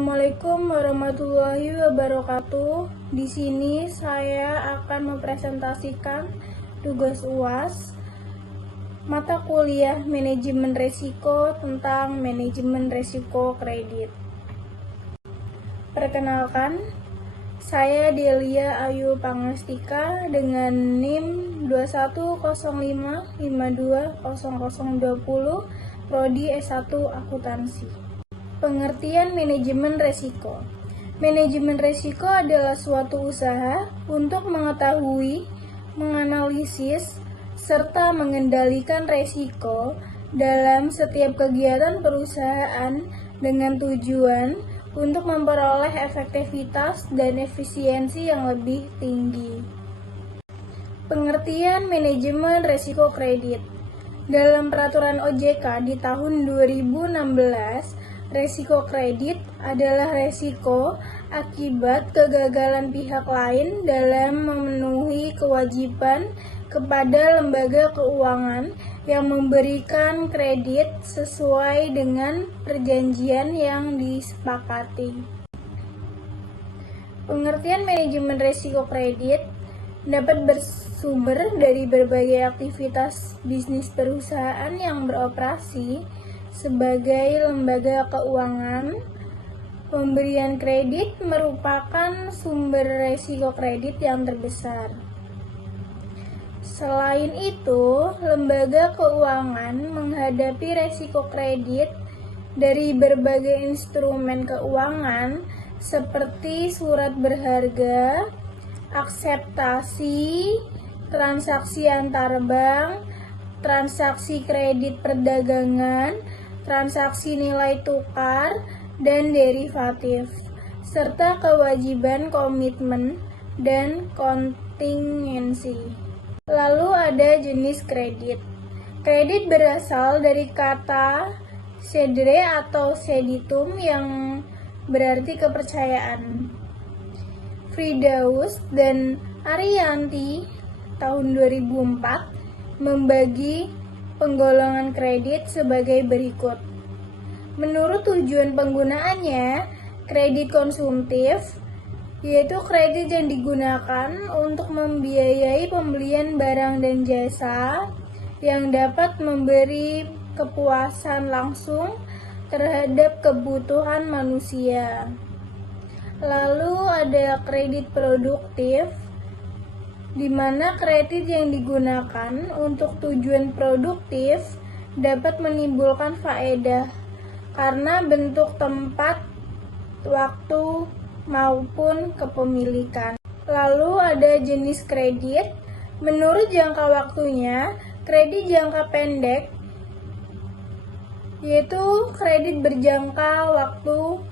Assalamualaikum warahmatullahi wabarakatuh. Di sini saya akan mempresentasikan tugas UAS mata kuliah manajemen risiko tentang manajemen risiko kredit. Perkenalkan, saya Delia Ayu Pangestika dengan NIM 2105520020 Prodi S1 Akuntansi. Pengertian manajemen risiko. Manajemen risiko adalah suatu usaha untuk mengetahui, menganalisis, serta mengendalikan risiko dalam setiap kegiatan perusahaan dengan tujuan untuk memperoleh efektivitas dan efisiensi yang lebih tinggi. Pengertian manajemen risiko kredit. Dalam peraturan OJK di tahun 2016, risiko kredit adalah risiko akibat kegagalan pihak lain dalam memenuhi kewajiban kepada lembaga keuangan yang memberikan kredit sesuai dengan perjanjian yang disepakati. Pengertian manajemen risiko kredit dapat bersumber dari berbagai aktivitas bisnis perusahaan yang beroperasi sebagai lembaga keuangan. Pemberian kredit merupakan sumber risiko kredit yang terbesar. Selain itu, lembaga keuangan menghadapi risiko kredit dari berbagai instrumen keuangan seperti surat berharga, akseptasi, transaksi antar bank, transaksi kredit perdagangan, transaksi nilai tukar, dan derivatif, serta kewajiban komitmen dan kontingensi. Lalu ada jenis kredit. Kredit berasal dari kata cedere atau ceditum yang berarti kepercayaan. Firdaus dan Ariyanti tahun 2004 membagi penggolongan kredit sebagai berikut. Menurut tujuan penggunaannya, kredit konsumtif yaitu kredit yang digunakan untuk membiayai pembelian barang dan jasa yang dapat memberi kepuasan langsung terhadap kebutuhan manusia. Lalu ada kredit produktif, di mana kredit yang digunakan untuk tujuan produktif dapat menimbulkan faedah karena bentuk tempat, waktu, maupun kepemilikan. Lalu ada jenis kredit. Menurut jangka waktunya, kredit jangka pendek yaitu kredit berjangka waktu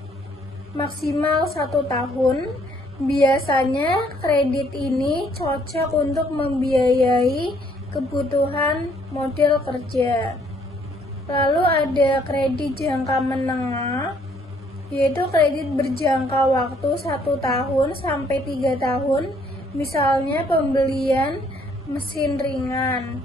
maksimal 1 tahun. Biasanya kredit ini cocok untuk membiayai kebutuhan modal kerja. Lalu ada kredit jangka menengah, yaitu kredit berjangka waktu 1 tahun sampai 3 tahun, misalnya pembelian mesin ringan.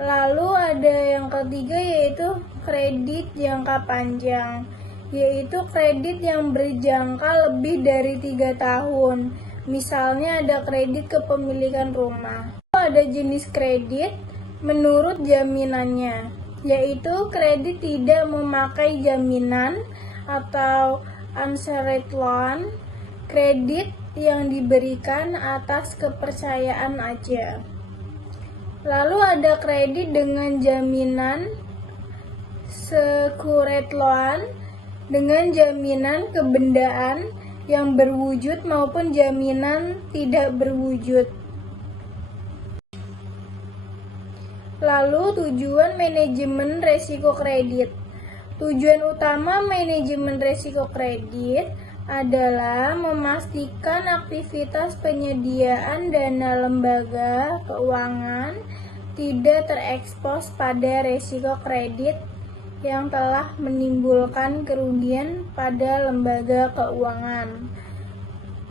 Lalu ada yang ketiga yaitu kredit jangka panjang, yaitu kredit yang berjangka lebih dari 3 tahun, misalnya ada kredit kepemilikan rumah. Ada jenis kredit menurut jaminannya, yaitu kredit tidak memakai jaminan atau unsecured loan, kredit yang diberikan atas kepercayaan aja. Lalu ada kredit dengan jaminan secured loan, dengan jaminan kebendaan yang berwujud maupun jaminan tidak berwujud. Lalu tujuan manajemen risiko kredit. Tujuan utama manajemen risiko kredit adalah memastikan aktivitas penyediaan dana lembaga keuangan tidak terekspos pada risiko kredit yang telah menimbulkan kerugian pada lembaga keuangan.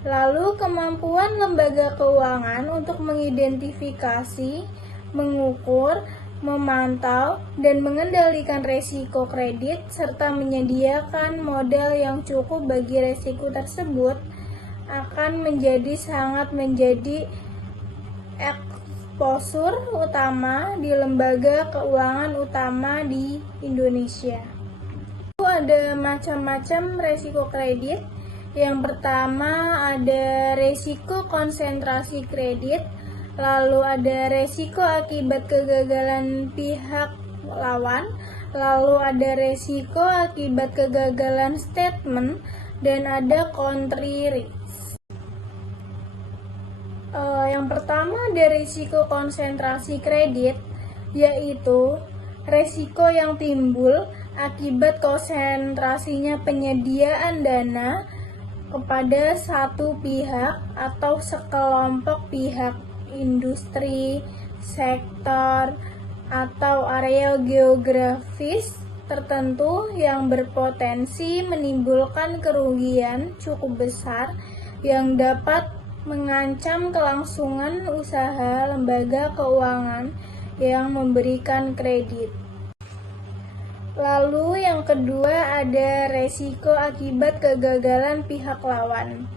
Lalu kemampuan lembaga keuangan untuk mengidentifikasi, mengukur, memantau dan mengendalikan resiko kredit, serta menyediakan modal yang cukup bagi resiko tersebut akan menjadi eksposur utama di lembaga keuangan utama di Indonesia. Ada macam-macam resiko kredit. Yang pertama ada resiko konsentrasi kredit, lalu ada resiko akibat kegagalan pihak lawan, lalu ada resiko akibat kegagalan statement, dan ada country risk. Yang pertama ada resiko konsentrasi kredit, yaitu resiko yang timbul akibat konsentrasinya penyediaan dana kepada satu pihak atau sekelompok pihak, industri, sektor, atau area geografis tertentu yang berpotensi menimbulkan kerugian cukup besar yang dapat mengancam kelangsungan usaha lembaga keuangan yang memberikan kredit. Lalu yang kedua ada resiko akibat kegagalan pihak lawan,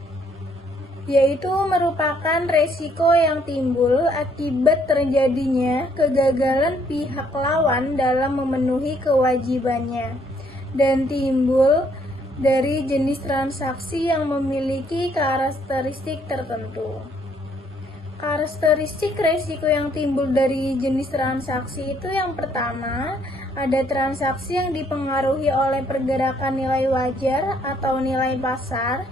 yaitu merupakan resiko yang timbul akibat terjadinya kegagalan pihak lawan dalam memenuhi kewajibannya dan timbul dari jenis transaksi yang memiliki karakteristik tertentu. Karakteristik resiko yang timbul dari jenis transaksi itu yang pertama, ada transaksi yang dipengaruhi oleh pergerakan nilai wajar atau nilai pasar.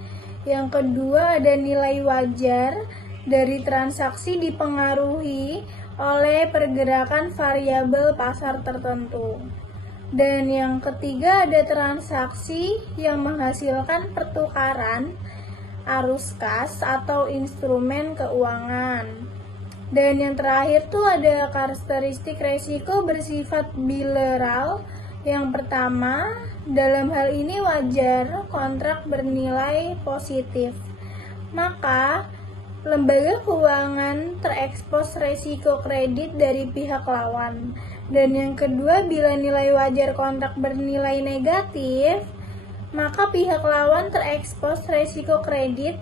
Yang kedua, ada nilai wajar dari transaksi dipengaruhi oleh pergerakan variabel pasar tertentu. Dan yang ketiga, ada transaksi yang menghasilkan pertukaran arus kas atau instrumen keuangan. Dan yang terakhir tuh ada karakteristik resiko bersifat bilateral. Yang pertama, dalam hal ini wajar kontrak bernilai positif, maka lembaga keuangan terekspos resiko kredit dari pihak lawan. Dan yang kedua, bila nilai wajar kontrak bernilai negatif, maka pihak lawan terekspos resiko kredit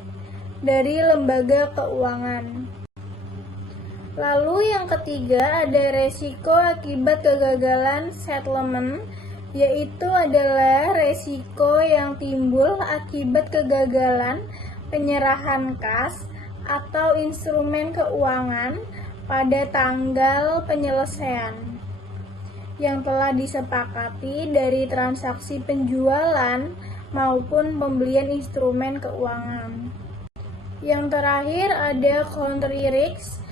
dari lembaga keuangan. Lalu yang ketiga ada resiko akibat kegagalan settlement, yaitu adalah resiko yang timbul akibat kegagalan penyerahan kas atau instrumen keuangan pada tanggal penyelesaian yang telah disepakati dari transaksi penjualan maupun pembelian instrumen keuangan. Yang terakhir ada country risk,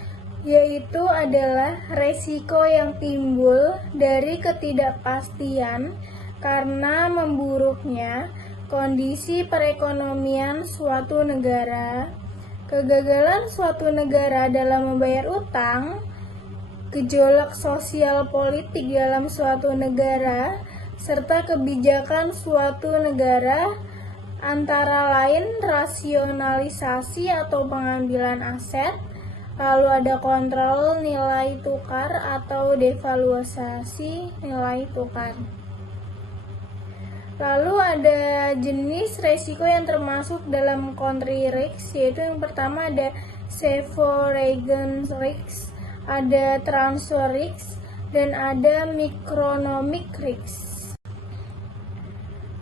yaitu adalah resiko yang timbul dari ketidakpastian karena memburuknya kondisi perekonomian suatu negara, kegagalan suatu negara dalam membayar utang, gejolak sosial politik dalam suatu negara, serta kebijakan suatu negara, antara lain rasionalisasi atau pengambilan aset, lalu ada kontrol nilai tukar atau devaluasi nilai tukar. Lalu ada jenis resiko yang termasuk dalam country risk, yaitu yang pertama ada sovereign risk, ada transfer risk, dan ada microeconomic risk.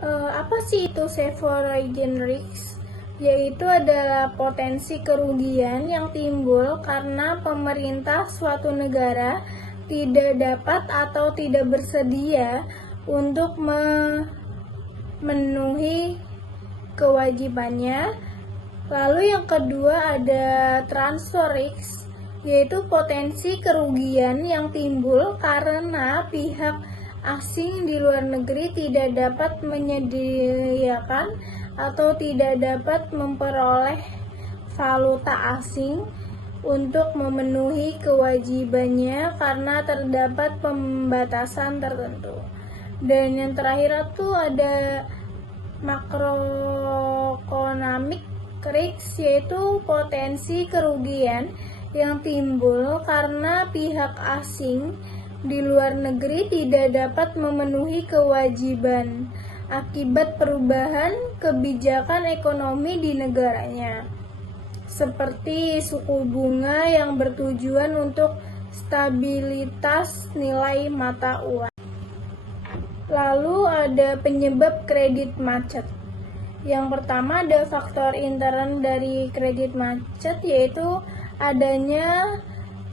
Apa sih itu sovereign risk? Yaitu adalah potensi kerugian yang timbul karena pemerintah suatu negara tidak dapat atau tidak bersedia untuk memenuhi kewajibannya. Lalu yang kedua ada transfer risk, yaitu potensi kerugian yang timbul karena pihak asing di luar negeri tidak dapat menyediakan atau tidak dapat memperoleh valuta asing untuk memenuhi kewajibannya karena terdapat pembatasan tertentu. Dan yang terakhir itu ada macroeconomic risk, yaitu potensi kerugian yang timbul karena pihak asing di luar negeri tidak dapat memenuhi kewajiban akibat perubahan kebijakan ekonomi di negaranya, seperti suku bunga yang bertujuan untuk stabilitas nilai mata uang. Lalu ada penyebab kredit macet. Yang pertama ada faktor intern dari kredit macet, yaitu adanya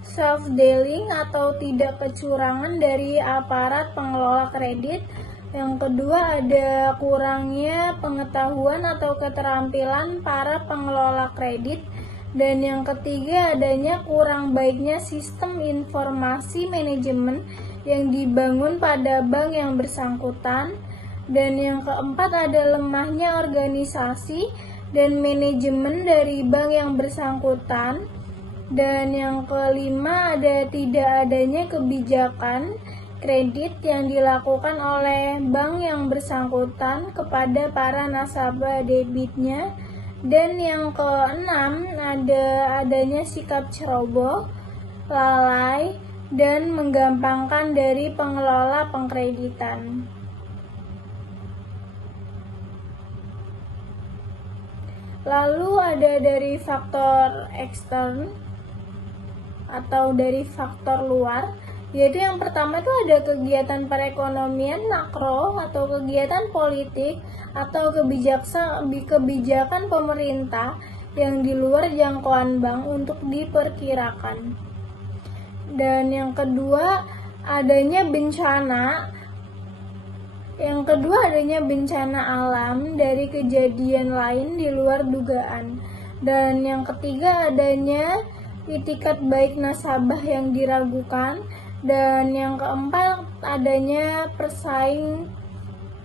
self-dealing atau tidak kecurangan dari aparat pengelola kredit. Yang kedua ada kurangnya pengetahuan atau keterampilan para pengelola kredit. Dan yang ketiga adanya kurang baiknya sistem informasi manajemen yang dibangun pada bank yang bersangkutan. Dan yang keempat ada lemahnya organisasi dan manajemen dari bank yang bersangkutan. Dan yang kelima ada tidak adanya kebijakan kredit yang dilakukan oleh bank yang bersangkutan kepada para nasabah debitnya. Dan yang keenam adanya sikap ceroboh, lalai, dan menggampangkan dari pengelola pengkreditan. Lalu ada dari faktor ekstern atau dari faktor luar, yaitu yang pertama itu ada kegiatan perekonomian makro atau kegiatan politik atau kebijakan pemerintah yang di luar jangkauan bank untuk diperkirakan. Dan yang kedua adanya bencana. Yang kedua adanya bencana alam dari kejadian lain di luar dugaan. Dan yang ketiga adanya itikat baik nasabah yang diragukan. Dan yang keempat adanya persaing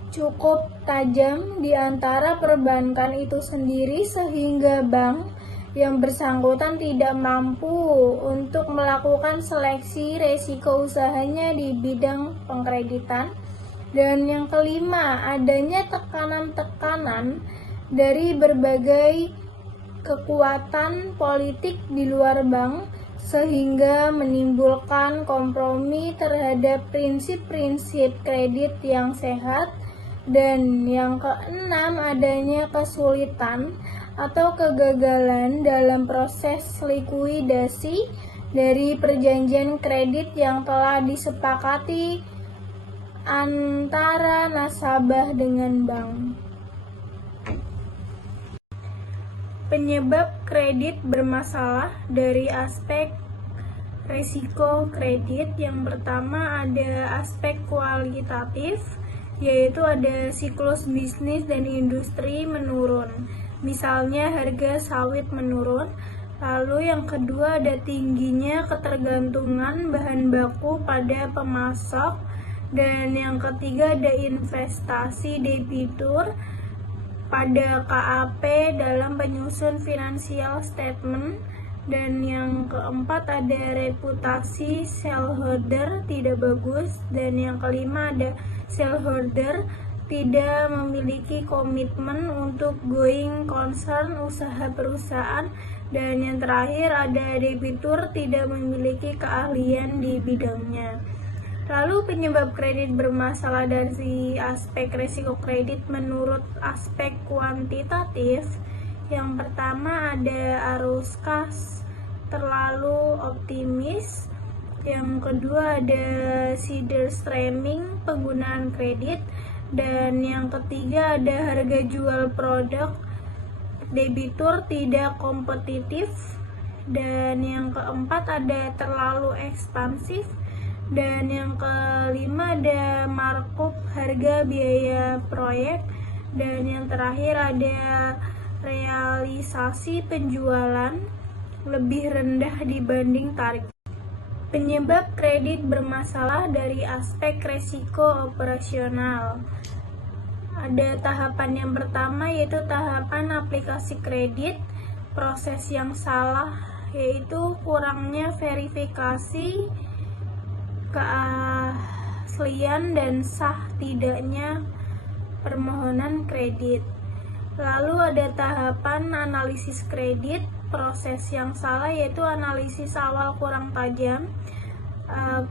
cukup tajam di antara perbankan itu sendiri sehingga bank yang bersangkutan tidak mampu untuk melakukan seleksi resiko usahanya di bidang pengkreditan. Dan yang kelima adanya tekanan-tekanan dari berbagai kekuatan politik di luar bank sehingga menimbulkan kompromi terhadap prinsip-prinsip kredit yang sehat. Dan yang keenam adanya kesulitan atau kegagalan dalam proses likuidasi dari perjanjian kredit yang telah disepakati antara nasabah dengan bank. Penyebab kredit bermasalah dari aspek risiko kredit. Yang pertama ada aspek kualitatif, yaitu ada siklus bisnis dan industri menurun, misalnya harga sawit menurun. Lalu yang kedua ada tingginya ketergantungan bahan baku pada pemasok. Dan yang ketiga ada investasi debitur pada KAP dalam penyusun financial statement. Dan yang keempat ada reputasi shareholder tidak bagus. Dan yang kelima ada shareholder tidak memiliki komitmen untuk going concern usaha perusahaan. Dan yang terakhir ada debitur tidak memiliki keahlian di bidangnya. Lalu penyebab kredit bermasalah dari aspek risiko kredit menurut aspek kuantitatif. Yang pertama ada arus kas terlalu optimis. Yang kedua ada streaming penggunaan kredit. Dan yang ketiga ada harga jual produk debitur tidak kompetitif. Dan yang keempat ada terlalu ekspansif. Dan yang kelima ada markup harga biaya proyek. Dan yang terakhir ada realisasi penjualan lebih rendah dibanding target. Penyebab kredit bermasalah dari aspek resiko operasional. Ada tahapan yang pertama yaitu tahapan aplikasi kredit. Proses yang salah yaitu kurangnya verifikasi keaslian dan sah tidaknya permohonan kredit. Lalu ada tahapan analisis kredit. Proses yang salah yaitu analisis awal kurang tajam.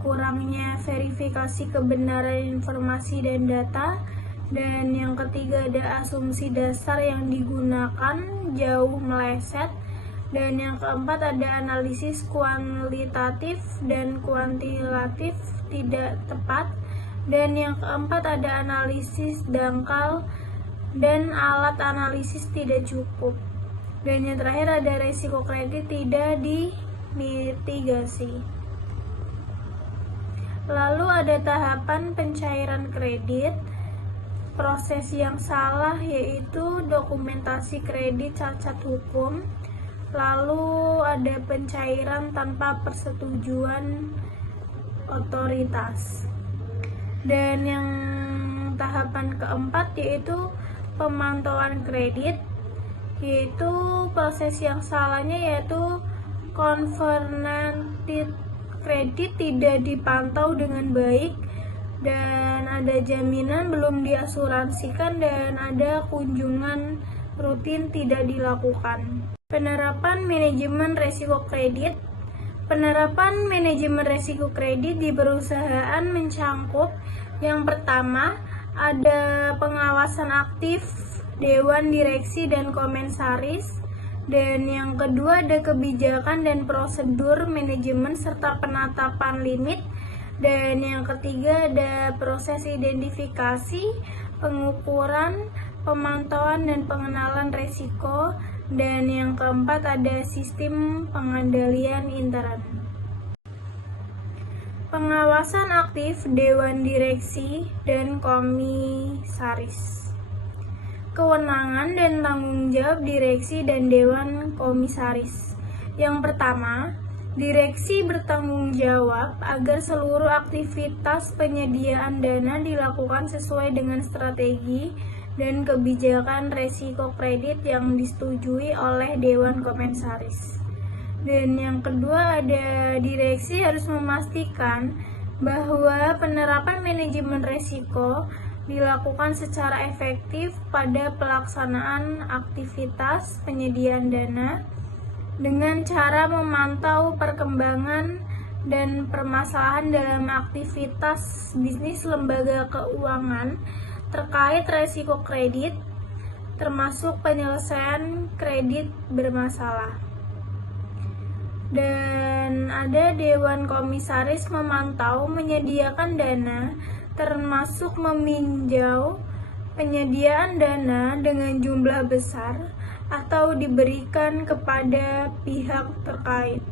kurangnya verifikasi kebenaran informasi dan data. Dan yang ketiga ada asumsi dasar yang digunakan jauh meleset. Dan yang keempat ada analisis kualitatif dan kuantitatif tidak tepat. Dan yang keempat ada analisis dangkal dan alat analisis tidak cukup. Dan yang terakhir ada resiko kredit tidak dimitigasi. Lalu ada tahapan pencairan kredit. Proses yang salah yaitu dokumentasi kredit cacat hukum. Lalu ada pencairan tanpa persetujuan otoritas. Dan yang tahapan keempat yaitu pemantauan kredit, yaitu proses yang salahnya yaitu covenanted kredit tidak dipantau dengan baik, dan ada jaminan belum diasuransikan, dan ada kunjungan rutin tidak dilakukan. Penerapan manajemen risiko kredit. Penerapan manajemen risiko kredit di perusahaan mencangkup yang pertama ada pengawasan aktif dewan direksi dan komisaris, dan yang kedua ada kebijakan dan prosedur manajemen serta penetapan limit, dan yang ketiga ada proses identifikasi, pengukuran, pemantauan dan pengenalan risiko, dan yang keempat ada sistem pengendalian intern. Pengawasan aktif dewan direksi dan komisaris. Kewenangan dan tanggung jawab direksi dan dewan komisaris. Yang pertama, direksi bertanggung jawab agar seluruh aktivitas penyediaan dana dilakukan sesuai dengan strategi dan kebijakan risiko kredit yang disetujui oleh dewan komisaris. Dan yang kedua ada direksi harus memastikan bahwa penerapan manajemen risiko dilakukan secara efektif pada pelaksanaan aktivitas penyediaan dana dengan cara memantau perkembangan dan permasalahan dalam aktivitas bisnis lembaga keuangan terkait risiko kredit, termasuk penyelesaian kredit bermasalah. Dan ada dewan komisaris memantau menyediakan dana, termasuk meninjau penyediaan dana dengan jumlah besar atau diberikan kepada pihak terkait.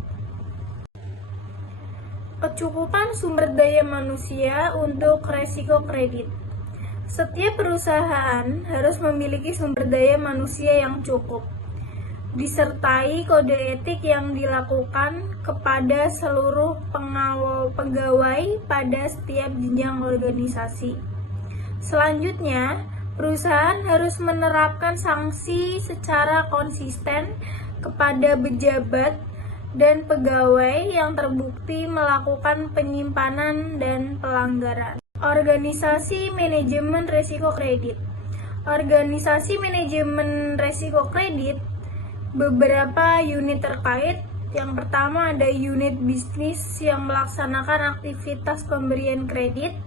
Kecukupan sumber daya manusia untuk risiko kredit. Setiap perusahaan harus memiliki sumber daya manusia yang cukup, disertai kode etik yang dilakukan kepada seluruh pegawai pada setiap jenjang organisasi. Selanjutnya, perusahaan harus menerapkan sanksi secara konsisten kepada pejabat dan pegawai yang terbukti melakukan penyimpanan dan pelanggaran. Organisasi manajemen risiko kredit. Organisasi manajemen risiko kredit beberapa unit terkait. Yang pertama ada unit bisnis yang melaksanakan aktivitas pemberian kredit,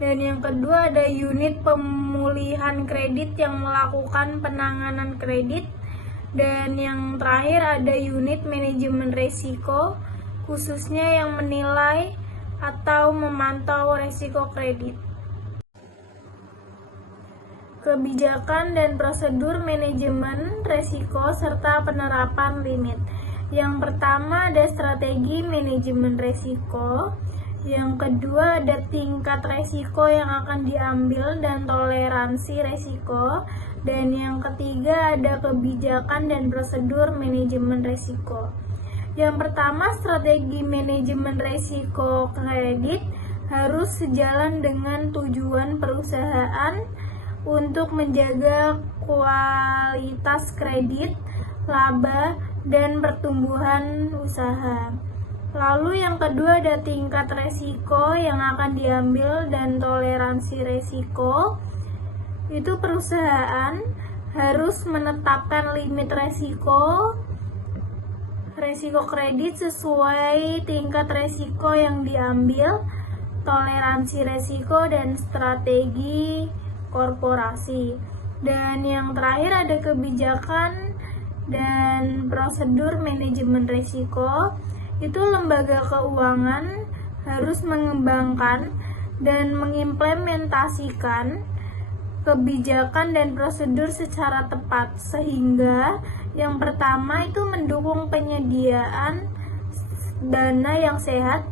dan yang kedua ada unit pemulihan kredit yang melakukan penanganan kredit, dan yang terakhir ada unit manajemen risiko khususnya yang menilai atau memantau risiko kredit. Kebijakan dan prosedur manajemen risiko serta penerapan limit. Yang pertama ada strategi manajemen risiko, yang kedua ada tingkat risiko yang akan diambil dan toleransi risiko, dan yang ketiga ada kebijakan dan prosedur manajemen risiko. Yang pertama, strategi manajemen risiko kredit harus sejalan dengan tujuan perusahaan untuk menjaga kualitas kredit, laba, dan pertumbuhan usaha. Lalu yang kedua ada tingkat risiko yang akan diambil dan toleransi risiko. Itu perusahaan harus menetapkan limit risiko Resiko kredit sesuai tingkat resiko yang diambil, toleransi resiko, dan strategi korporasi. Dan yang terakhir ada kebijakan dan prosedur manajemen resiko. Itu lembaga keuangan harus mengembangkan dan mengimplementasikan kebijakan dan prosedur secara tepat, sehingga yang pertama itu mendukung penyediaan dana yang sehat,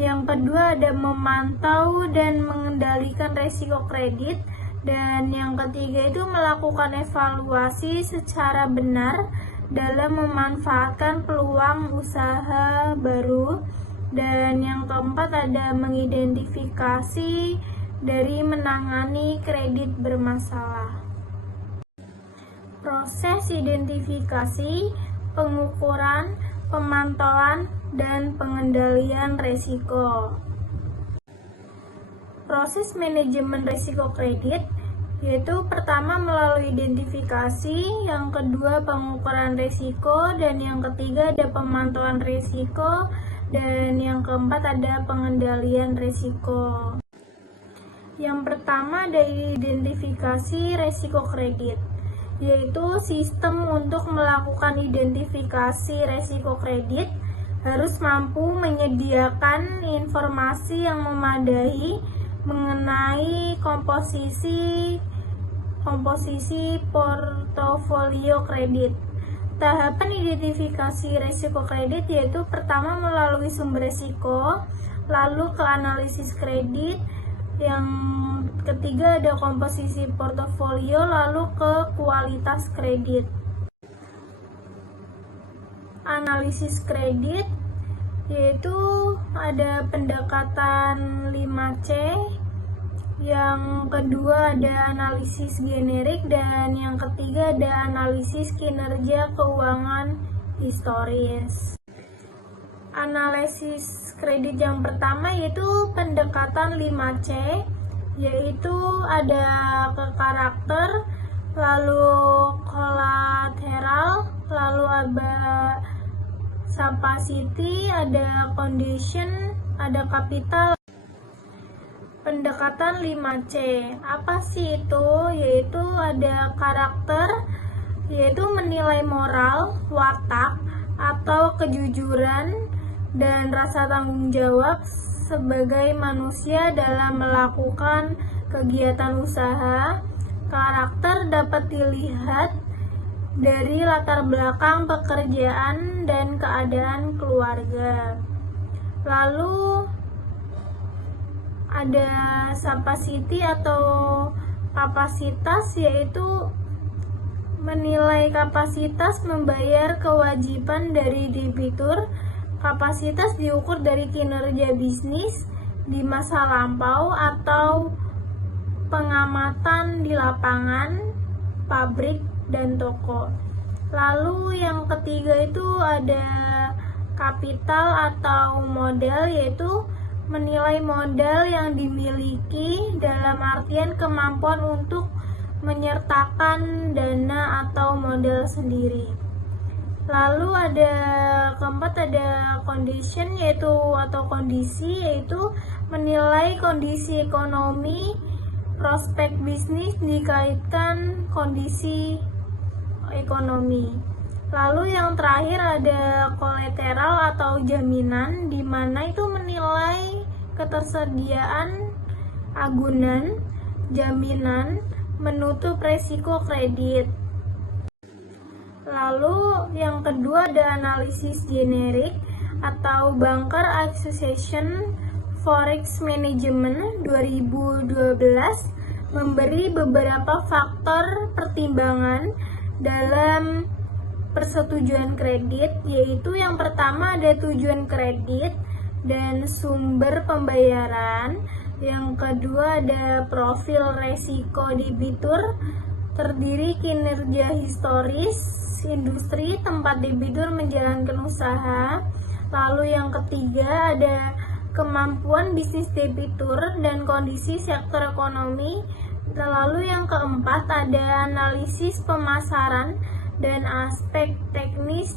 yang kedua ada memantau dan mengendalikan risiko kredit, dan yang ketiga itu melakukan evaluasi secara benar dalam memanfaatkan peluang usaha baru, dan yang keempat ada mengidentifikasi dari menangani kredit bermasalah. Proses identifikasi, pengukuran, pemantauan, dan pengendalian risiko. Proses manajemen risiko kredit yaitu pertama melalui identifikasi, yang kedua pengukuran risiko, dan yang ketiga ada pemantauan risiko, dan yang keempat ada pengendalian risiko. Yang pertama ada identifikasi risiko kredit, yaitu sistem untuk melakukan identifikasi risiko kredit harus mampu menyediakan informasi yang memadai mengenai komposisi portofolio kredit. Tahapan identifikasi risiko kredit yaitu pertama melalui sumber risiko, lalu ke analisis kredit, yang ketiga ada komposisi portofolio, lalu ke kualitas kredit. Analisis kredit yaitu ada pendekatan 5C, yang kedua ada analisis generik, dan yang ketiga ada analisis kinerja keuangan historis. Analisis kredit yang pertama yaitu pendekatan 5C, yaitu ada ke karakter, lalu kolateral, lalu ada capacity, ada condition, ada kapital. Pendekatan 5C apa sih itu? Yaitu ada karakter, yaitu menilai moral, watak, atau kejujuran dan rasa tanggung jawab sebagai manusia dalam melakukan kegiatan usaha. Karakter dapat dilihat dari latar belakang pekerjaan dan keadaan keluarga. Lalu ada capacity atau kapasitas, yaitu menilai kapasitas membayar kewajiban dari debitur. Kapasitas diukur dari kinerja bisnis di masa lampau atau pengamatan di lapangan, pabrik, dan toko. Lalu yang ketiga itu ada kapital atau modal, yaitu menilai modal yang dimiliki dalam artian kemampuan untuk menyertakan dana atau modal sendiri. Lalu ada keempat ada condition, yaitu atau kondisi, yaitu menilai kondisi ekonomi, prospek bisnis dikaitkan kondisi ekonomi. Lalu yang terakhir ada kolateral atau jaminan, di mana itu menilai ketersediaan agunan jaminan menutup resiko kredit. Lalu yang kedua ada analisis generik atau Banker Association Forex Management 2012 memberi beberapa faktor pertimbangan dalam persetujuan kredit, yaitu yang pertama ada tujuan kredit dan sumber pembayaran, yang kedua ada profil resiko debitur, terdiri kinerja historis industri tempat debitur menjalankan usaha. Lalu yang ketiga ada kemampuan bisnis debitur dan kondisi sektor ekonomi. Lalu yang keempat ada analisis pemasaran dan aspek teknis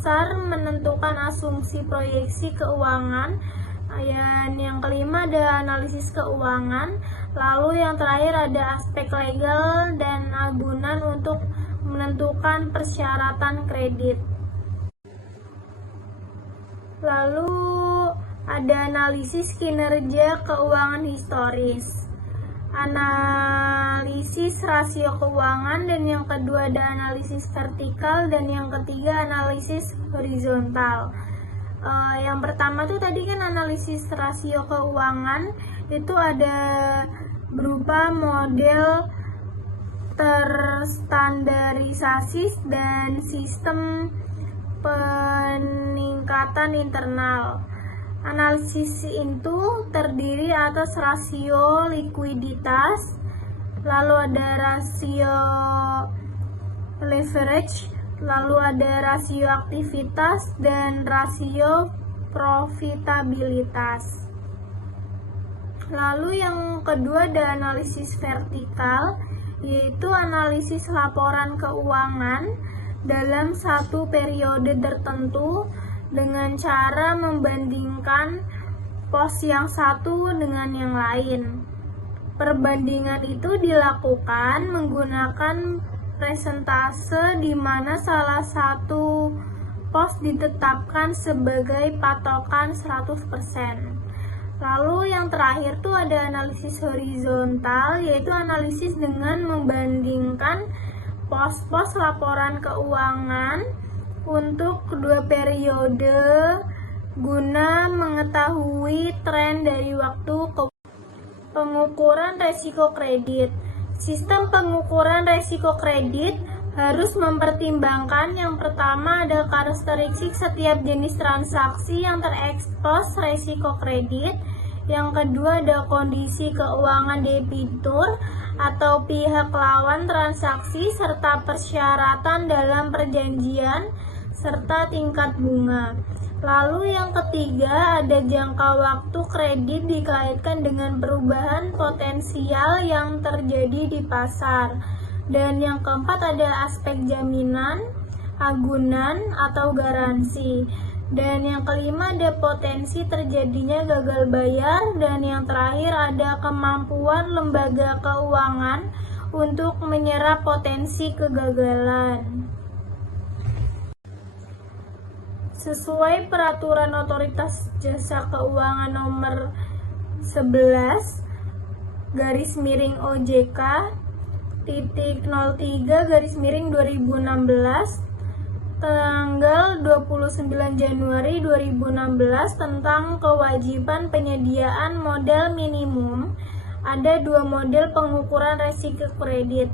dasar menentukan asumsi proyeksi keuangan. Dan yang kelima ada analisis keuangan. Lalu yang terakhir ada aspek legal dan agunan untuk menentukan persyaratan kredit. Lalu ada analisis kinerja keuangan historis, analisis rasio keuangan, dan yang kedua ada analisis vertikal, dan yang ketiga analisis horizontal. Yang pertama tuh tadi kan analisis rasio keuangan itu ada berupa model terstandarisasi dan sistem peningkatan internal. Analisis itu terdiri atas rasio likuiditas, lalu ada rasio leverage, lalu ada rasio aktivitas, dan rasio profitabilitas. Lalu yang kedua ada analisis vertikal, yaitu analisis laporan keuangan dalam satu periode tertentu dengan cara membandingkan pos yang satu dengan yang lain. Perbandingan itu dilakukan menggunakan presentase di mana salah satu pos ditetapkan sebagai patokan 100%. Lalu yang terakhir tuh ada analisis horizontal, yaitu analisis dengan membandingkan pos-pos laporan keuangan untuk kedua periode guna mengetahui tren dari waktu ke pengukuran resiko kredit. Sistem pengukuran resiko kredit harus mempertimbangkan yang pertama ada karakteristik setiap jenis transaksi yang terekspos resiko kredit. Yang kedua ada kondisi keuangan debitur atau pihak lawan transaksi serta persyaratan dalam perjanjian serta tingkat bunga. Lalu yang ketiga ada jangka waktu kredit dikaitkan dengan perubahan potensial yang terjadi di pasar. Dan yang keempat ada aspek jaminan, agunan atau garansi. Dan yang kelima ada potensi terjadinya gagal bayar. Dan yang terakhir ada kemampuan lembaga keuangan untuk menyerap potensi kegagalan. Sesuai peraturan Otoritas Jasa Keuangan nomor 11/OJK /03/2016 tanggal 29 Januari 2016 tentang kewajiban penyediaan model minimum. Ada dua model pengukuran resiko kredit,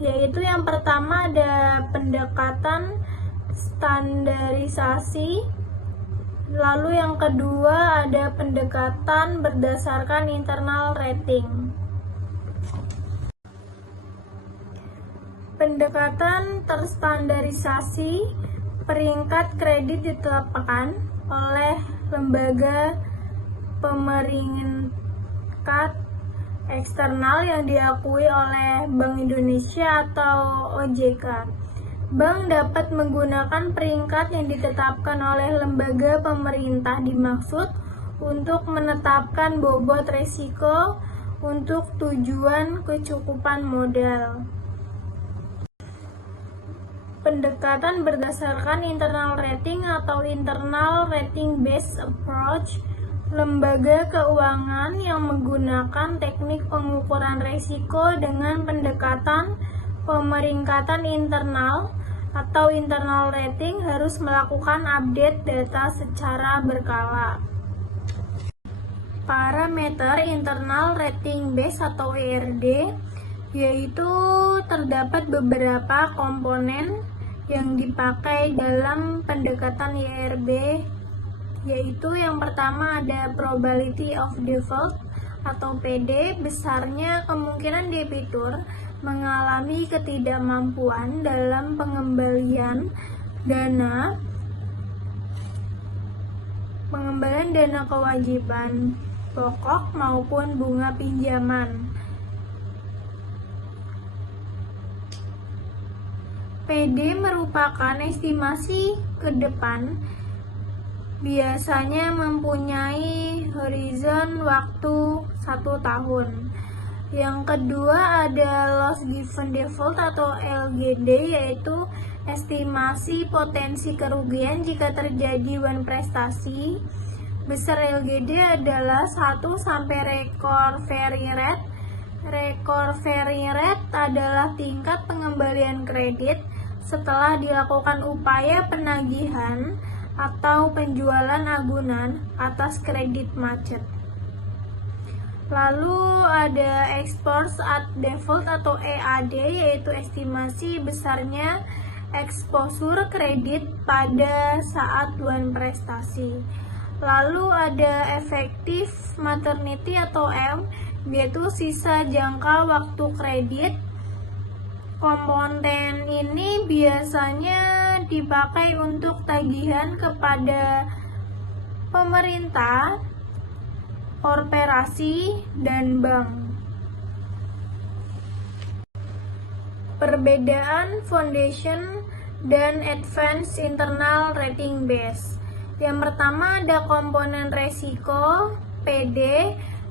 yaitu yang pertama ada pendekatan standarisasi, lalu yang kedua ada pendekatan berdasarkan internal rating. Pendekatan terstandarisasi, peringkat kredit ditetapkan oleh lembaga pemeringkat eksternal yang diakui oleh Bank Indonesia atau OJK. Bank dapat menggunakan peringkat yang ditetapkan oleh lembaga pemerintah dimaksud untuk menetapkan bobot risiko untuk tujuan kecukupan modal. Pendekatan berdasarkan internal rating atau internal rating based approach, lembaga keuangan yang menggunakan teknik pengukuran risiko dengan pendekatan pemeringkatan internal atau internal rating harus melakukan update data secara berkala. Parameter internal rating base atau IRD, yaitu terdapat beberapa komponen yang dipakai dalam pendekatan IRB, yaitu yang pertama ada probability of default atau PD, besarnya kemungkinan debitur mengalami ketidakmampuan dalam pengembalian dana kewajiban pokok maupun bunga pinjaman. PD merupakan estimasi ke depan, biasanya mempunyai horizon waktu 1 tahun. Yang kedua ada loss given default atau LGD, yaitu estimasi potensi kerugian jika terjadi one prestasi. Besar LGD adalah 1 sampai recovery rate. Recovery rate adalah tingkat pengembalian kredit setelah dilakukan upaya penagihan atau penjualan agunan atas kredit macet. Lalu ada exposure at default atau EAD, yaitu estimasi besarnya exposure kredit pada saat one prestasi. Lalu ada effective maternity atau M, yaitu sisa jangka waktu kredit. Komponen ini biasanya dipakai untuk tagihan kepada pemerintah, korporasi, dan bank. Perbedaan foundation dan advance internal rating base. Yang pertama ada komponen resiko PD,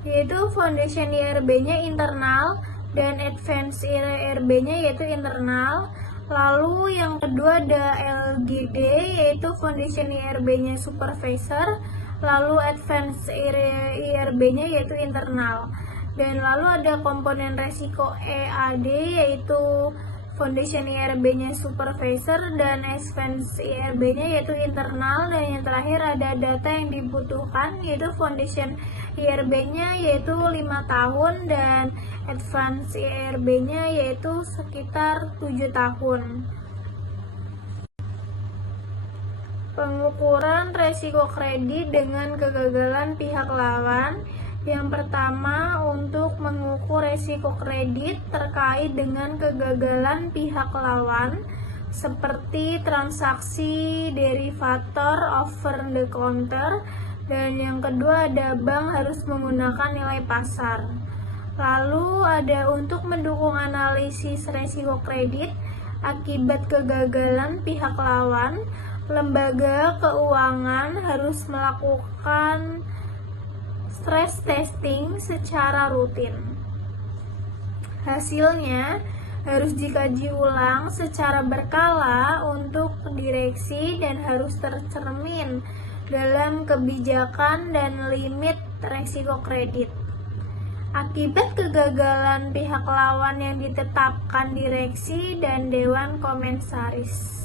yaitu foundation IRB-nya internal dan advance IRB-nya yaitu internal. Lalu yang kedua ada LGD, yaitu foundation IRB-nya supervisor, lalu advance IRB-nya yaitu internal. Dan lalu ada komponen resiko EAD, yaitu foundation IRB-nya supervisor dan advance IRB-nya yaitu internal. Dan yang terakhir ada data yang dibutuhkan, yaitu foundation IRB-nya yaitu 5 tahun dan advance IRB-nya yaitu sekitar 7 tahun. Pengukuran resiko kredit dengan kegagalan pihak lawan. Yang pertama, untuk mengukur resiko kredit terkait dengan kegagalan pihak lawan seperti transaksi derivator over the counter. Dan yang kedua ada bank harus menggunakan nilai pasar. Lalu ada untuk mendukung analisis resiko kredit akibat kegagalan pihak lawan, lembaga keuangan harus melakukan stress testing secara rutin. Hasilnya harus dikaji ulang secara berkala untuk direksi dan harus tercermin dalam kebijakan dan limit resiko kredit. Akibat kegagalan pihak lawan yang ditetapkan direksi dan dewan komisaris.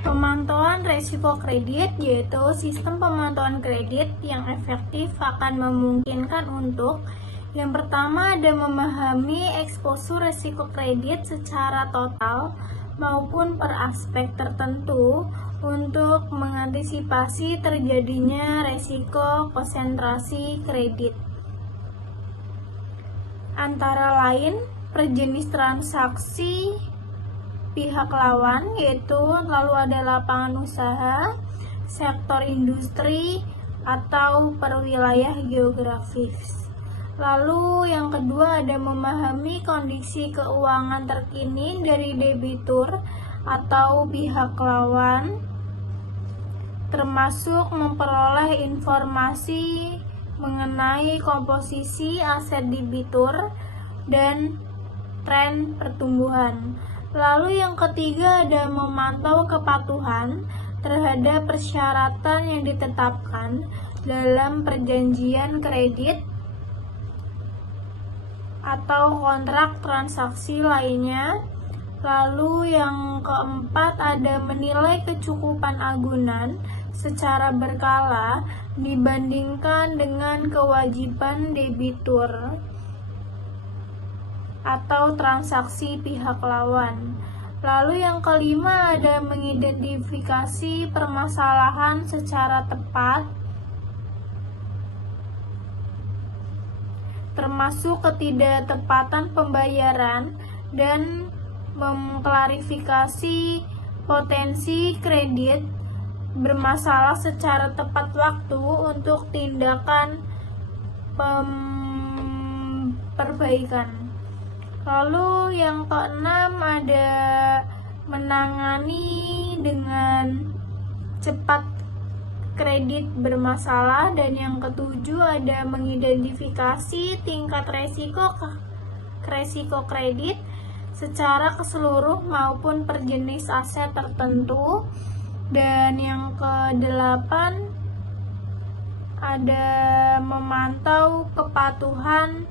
Pemantauan resiko kredit, yaitu sistem pemantauan kredit yang efektif akan memungkinkan untuk yang pertama ada memahami eksposur resiko kredit secara total maupun per aspek tertentu untuk mengantisipasi terjadinya resiko konsentrasi kredit. Antara lain per jenis transaksi pihak lawan, yaitu lalu ada lapangan usaha, sektor industri, atau per wilayah geografis. Lalu yang kedua ada memahami kondisi keuangan terkini dari debitur atau pihak lawan, termasuk memperoleh informasi mengenai komposisi aset debitur dan tren pertumbuhan. Lalu yang ketiga ada memantau kepatuhan terhadap persyaratan yang ditetapkan dalam perjanjian kredit atau kontrak transaksi lainnya. Lalu yang keempat ada menilai kecukupan agunan secara berkala dibandingkan dengan kewajiban debitur atau transaksi pihak lawan. Lalu yang kelima ada mengidentifikasi permasalahan secara tepat, termasuk ketidaktepatan pembayaran dan mengklarifikasi potensi kredit bermasalah secara tepat waktu untuk tindakan perbaikan. Lalu yang keenam ada menangani dengan cepat kredit bermasalah, dan yang ketujuh ada mengidentifikasi tingkat resiko kredit secara keseluruh maupun per jenis aset tertentu, dan yang kedelapan ada memantau kepatuhan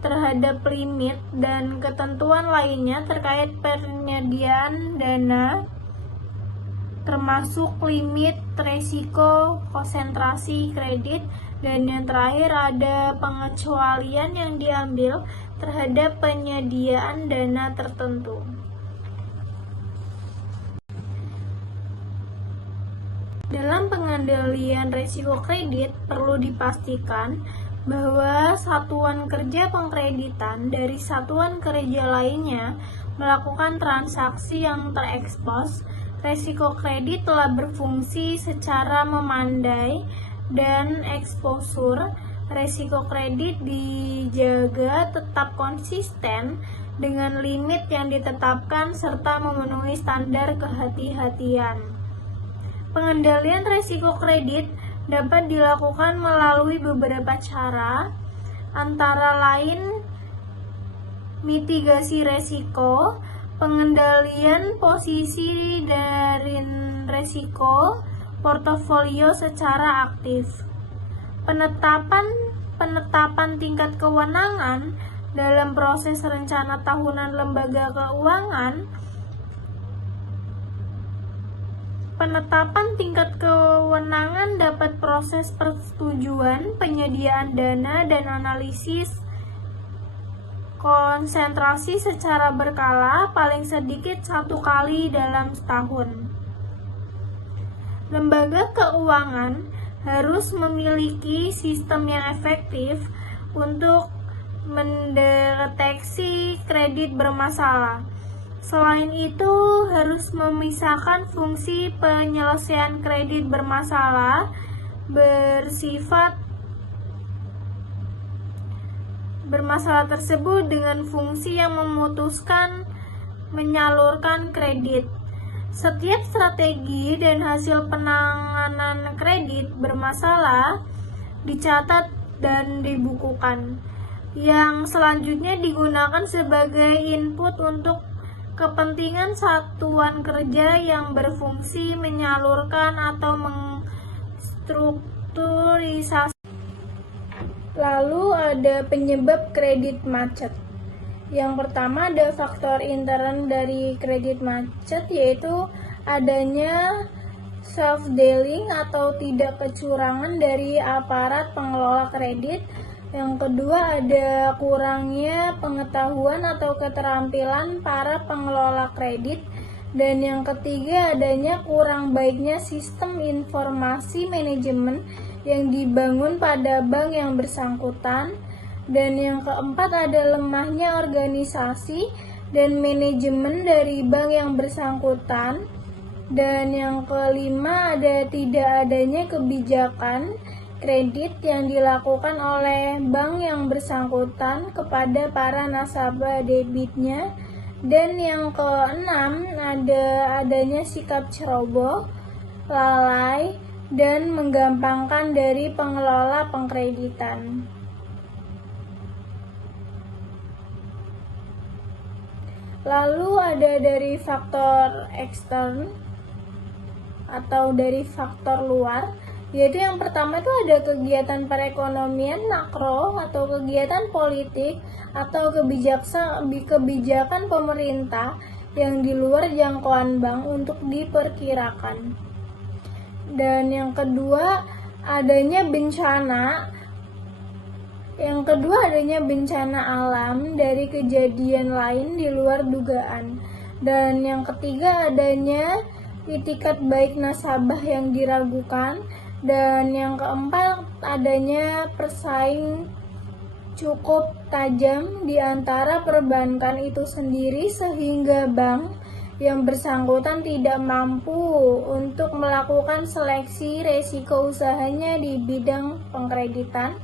terhadap limit dan ketentuan lainnya terkait penyediaan dana, termasuk limit resiko konsentrasi kredit, dan yang terakhir ada pengecualian yang diambil terhadap penyediaan dana tertentu. Dalam pengendalian resiko kredit perlu dipastikan bahwa satuan kerja pengkreditan dari satuan kerja lainnya melakukan transaksi yang terekspos resiko kredit telah berfungsi secara memandai, dan eksposur resiko kredit dijaga tetap konsisten dengan limit yang ditetapkan serta memenuhi standar kehati-hatian. Pengendalian resiko kredit dapat dilakukan melalui beberapa cara, antara lain mitigasi resiko, pengendalian posisi dari resiko portofolio secara aktif, penetapan tingkat kewenangan dalam proses rencana tahunan lembaga keuangan. Penetapan tingkat kewenangan dapat proses persetujuan, penyediaan dana, dan analisis konsentrasi secara berkala paling sedikit 1 kali dalam setahun. Lembaga keuangan harus memiliki sistem yang efektif untuk mendeteksi kredit bermasalah. Selain itu, harus memisahkan fungsi penyelesaian kredit bermasalah bermasalah tersebut dengan fungsi yang memutuskan menyalurkan kredit. Setiap strategi dan hasil penanganan kredit bermasalah dicatat dan dibukukan, yang selanjutnya digunakan sebagai input untuk kepentingan satuan kerja yang berfungsi menyalurkan atau mengstrukturisasi. Lalu ada penyebab kredit macet. Yang pertama ada faktor intern dari kredit macet, yaitu adanya self-dealing atau tidak kecurangan dari aparat pengelola kredit. Yang kedua ada kurangnya pengetahuan atau keterampilan para pengelola kredit. Dan yang ketiga adanya kurang baiknya sistem informasi manajemen yang dibangun pada bank yang bersangkutan. Dan yang keempat ada lemahnya organisasi dan manajemen dari bank yang bersangkutan. Dan yang kelima ada tidak adanya kebijakan kredit yang dilakukan oleh bank yang bersangkutan kepada para nasabah debitnya. Dan yang keenam ada adanya sikap ceroboh, lalai, dan menggampangkan dari pengelola pengkreditan. Lalu ada dari faktor ekstern atau dari faktor luar, yaitu yang pertama itu ada kegiatan perekonomian makro atau kegiatan politik atau kebijakan pemerintah yang di luar jangkauan bank untuk diperkirakan. Dan yang kedua adanya bencana. Yang kedua adanya bencana alam dari kejadian lain di luar dugaan. Dan yang ketiga adanya itikat baik nasabah yang diragukan. Dan yang keempat adanya persaing cukup tajam di antara perbankan itu sendiri sehingga bank yang bersangkutan tidak mampu untuk melakukan seleksi resiko usahanya di bidang pengkreditan.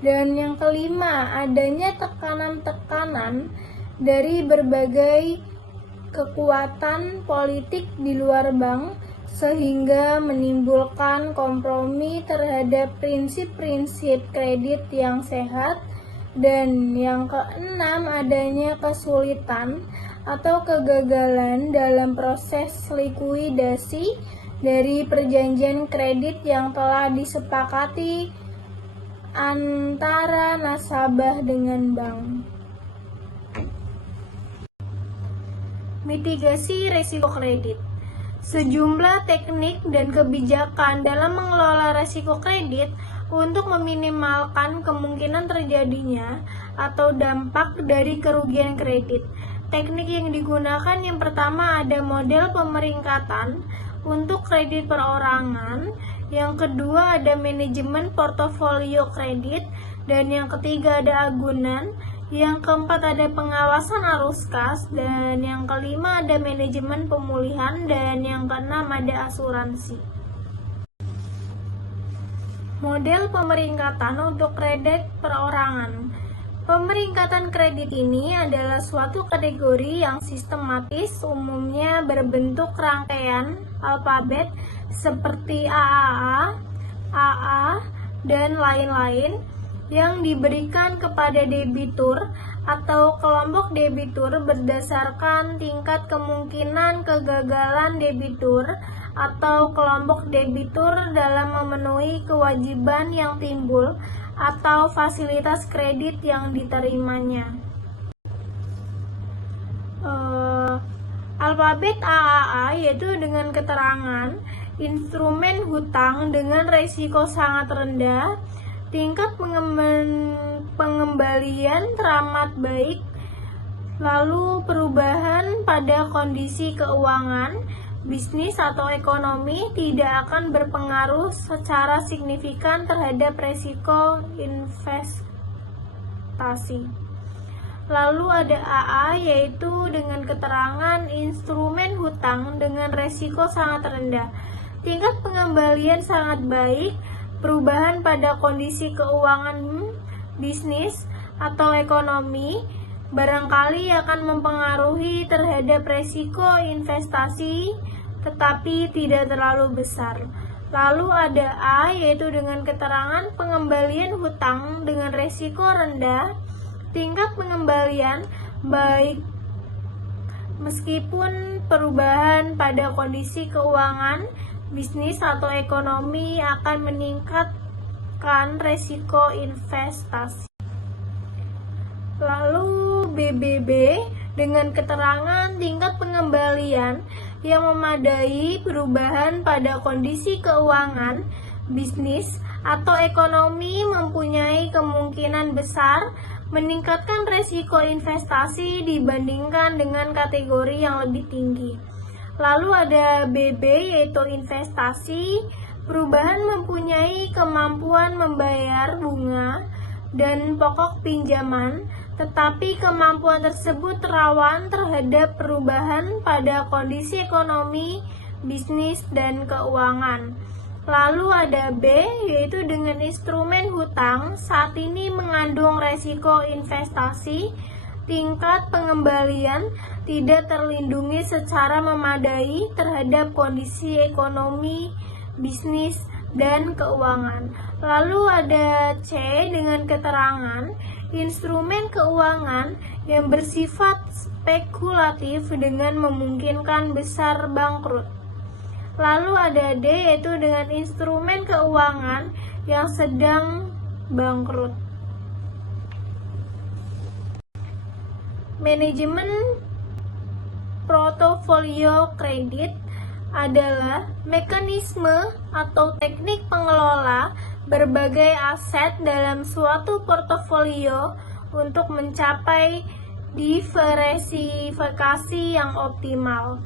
Dan yang kelima, adanya tekanan-tekanan dari berbagai kekuatan politik di luar bank, sehingga menimbulkan kompromi terhadap prinsip-prinsip kredit yang sehat. Dan yang keenam, adanya kesulitan atau kegagalan dalam proses likuidasi dari perjanjian kredit yang telah disepakati antara nasabah dengan bank. Mitigasi risiko kredit. Sejumlah teknik dan kebijakan dalam mengelola risiko kredit untuk meminimalkan kemungkinan terjadinya atau dampak dari kerugian kredit. Teknik yang digunakan yang pertama ada model pemeringkatan untuk kredit perorangan, yang kedua ada manajemen portofolio kredit, dan yang ketiga ada agunan, yang keempat ada pengawasan arus kas, dan yang kelima ada manajemen pemulihan, dan yang keenam ada asuransi. Model pemeringkatan untuk kredit perorangan. Pemeringkatan kredit ini adalah suatu kategori yang sistematis, umumnya berbentuk rangkaian alfabet seperti AAA, AA, dan lain-lain, yang diberikan kepada debitur atau kelompok debitur berdasarkan tingkat kemungkinan kegagalan debitur atau kelompok debitur dalam memenuhi kewajiban yang timbul atau fasilitas kredit yang diterimanya. Alfabet AAA yaitu dengan keterangan instrumen hutang dengan risiko sangat rendah, tingkat pengembalian teramat baik, lalu perubahan pada kondisi keuangan, bisnis atau ekonomi tidak akan berpengaruh secara signifikan terhadap risiko investasi. Lalu ada AA yaitu dengan keterangan instrumen hutang dengan risiko sangat rendah, tingkat pengembalian sangat baik, perubahan pada kondisi keuangan, bisnis atau ekonomi barangkali akan mempengaruhi terhadap risiko investasi, tetapi tidak terlalu besar. Lalu ada A yaitu dengan keterangan pengembalian hutang dengan risiko rendah, tingkat pengembalian baik meskipun perubahan pada kondisi keuangan, bisnis atau ekonomi akan meningkatkan risiko investasi. Lalu BBB dengan keterangan tingkat pengembalian yang memadai, perubahan pada kondisi keuangan, bisnis atau ekonomi mempunyai kemungkinan besar meningkatkan risiko investasi dibandingkan dengan kategori yang lebih tinggi. Lalu ada BB yaitu investasi, perubahan mempunyai kemampuan membayar bunga dan pokok pinjaman, tetapi kemampuan tersebut rawan terhadap perubahan pada kondisi ekonomi, bisnis, dan keuangan. Lalu ada B, yaitu dengan instrumen hutang, saat ini mengandung resiko investasi, tingkat pengembalian tidak terlindungi secara memadai terhadap kondisi ekonomi, bisnis, dan keuangan. Lalu ada C dengan keterangan instrumen keuangan yang bersifat spekulatif dengan memungkinkan besar bangkrut. Lalu ada D yaitu dengan instrumen keuangan yang sedang bangkrut. Manajemen portofolio kredit adalah mekanisme atau teknik pengelola berbagai aset dalam suatu portofolio untuk mencapai diversifikasi yang optimal.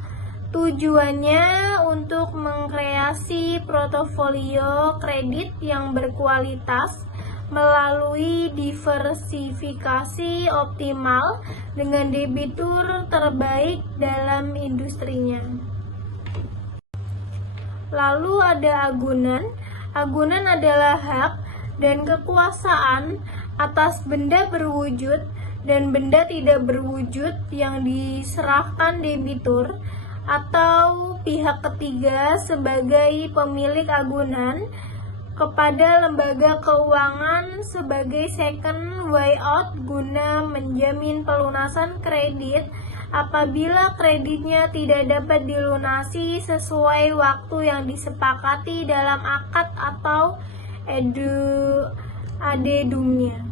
Tujuannya untuk mengkreasi portofolio kredit yang berkualitas melalui diversifikasi optimal dengan debitur terbaik dalam industrinya. Lalu ada agunan. Agunan adalah hak dan kekuasaan atas benda berwujud dan benda tidak berwujud yang diserahkan debitur atau pihak ketiga sebagai pemilik agunan kepada lembaga keuangan sebagai second way out guna menjamin pelunasan kredit apabila kreditnya tidak dapat dilunasi sesuai waktu yang disepakati dalam akad atau adendumnya.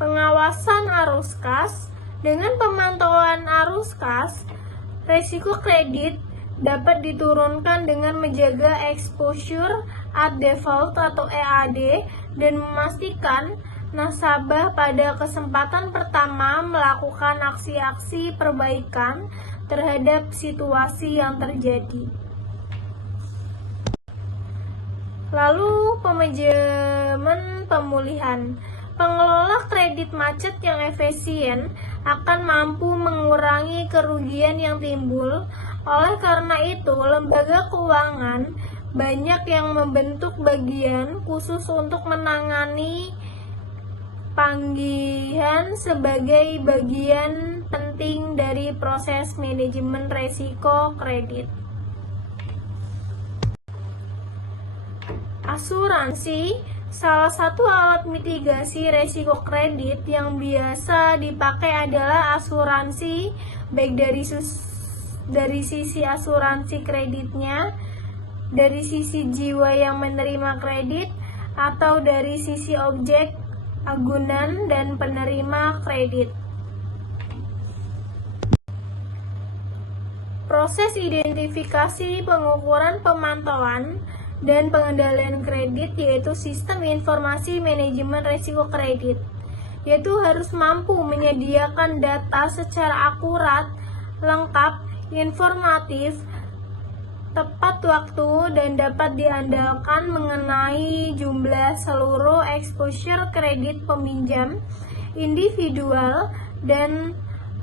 Pengawasan arus kas. Dengan pemantauan arus kas, resiko kredit dapat diturunkan dengan menjaga exposure at default atau EAD dan memastikan nasabah pada kesempatan pertama melakukan aksi-aksi perbaikan terhadap situasi yang terjadi. Lalu manajemen pemulihan. Pengelola kredit macet yang efisien akan mampu mengurangi kerugian yang timbul. Oleh karena itu, lembaga keuangan banyak yang membentuk bagian khusus untuk menangani panggihan sebagai bagian penting dari proses manajemen risiko kredit. Asuransi. Salah satu alat mitigasi risiko kredit yang biasa dipakai adalah asuransi, baik dari sisi asuransi kreditnya, dari sisi jiwa yang menerima kredit, atau dari sisi objek agunan dan penerima kredit. Proses identifikasi, pengukuran, pemantauan, dan pengendalian kredit yaitu sistem informasi manajemen risiko kredit, yaitu harus mampu menyediakan data secara akurat, lengkap, informatif, tepat waktu, dan dapat diandalkan mengenai jumlah seluruh exposure kredit peminjam, individual, dan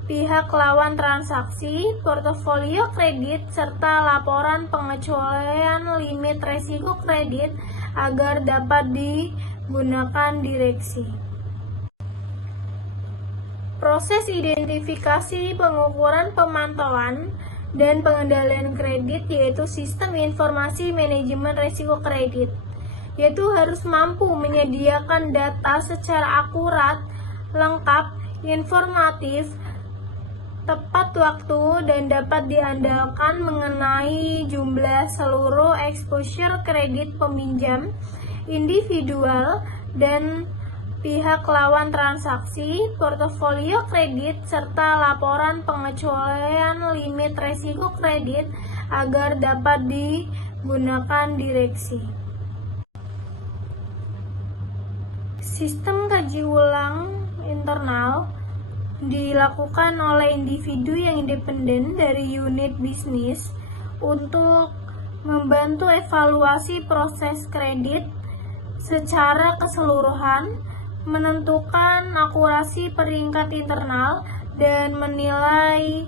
pihak lawan transaksi, portofolio kredit, serta laporan pengecualian limit risiko kredit agar dapat digunakan direksi. Proses identifikasi, pengukuran, pemantauan, dan pengendalian kredit yaitu sistem informasi manajemen risiko kredit, yaitu harus mampu menyediakan data secara akurat, lengkap, informatif, tepat waktu, dan dapat diandalkan mengenai jumlah seluruh exposure kredit peminjam, individual, dan pihak lawan transaksi, portofolio kredit, serta laporan pengecualian limit risiko kredit agar dapat digunakan direksi. Sistem kaji ulang internal dilakukan oleh individu yang independen dari unit bisnis untuk membantu evaluasi proses kredit secara keseluruhan, menentukan akurasi peringkat internal, dan menilai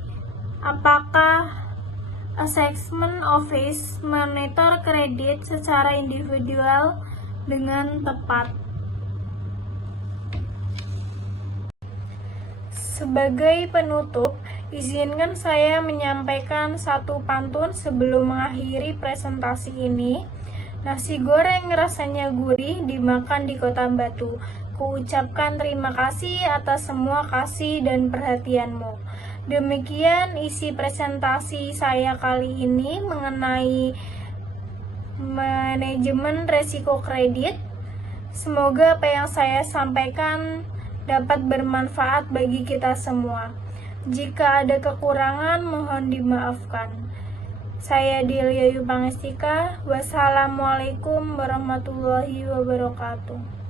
apakah assessment office monitor kredit secara individual dengan tepat. Sebagai penutup, izinkan saya menyampaikan satu pantun sebelum mengakhiri presentasi ini. Nasi goreng rasanya gurih dimakan di Kota Batu. Kuucapkan terima kasih atas semua kasih dan perhatianmu. Demikian isi presentasi saya kali ini mengenai manajemen risiko kredit. Semoga apa yang saya sampaikan dapat bermanfaat bagi kita semua. Jika ada kekurangan, mohon dimaafkan. Saya Delia Yu Pangestika. Wassalamualaikum warahmatullahi wabarakatuh.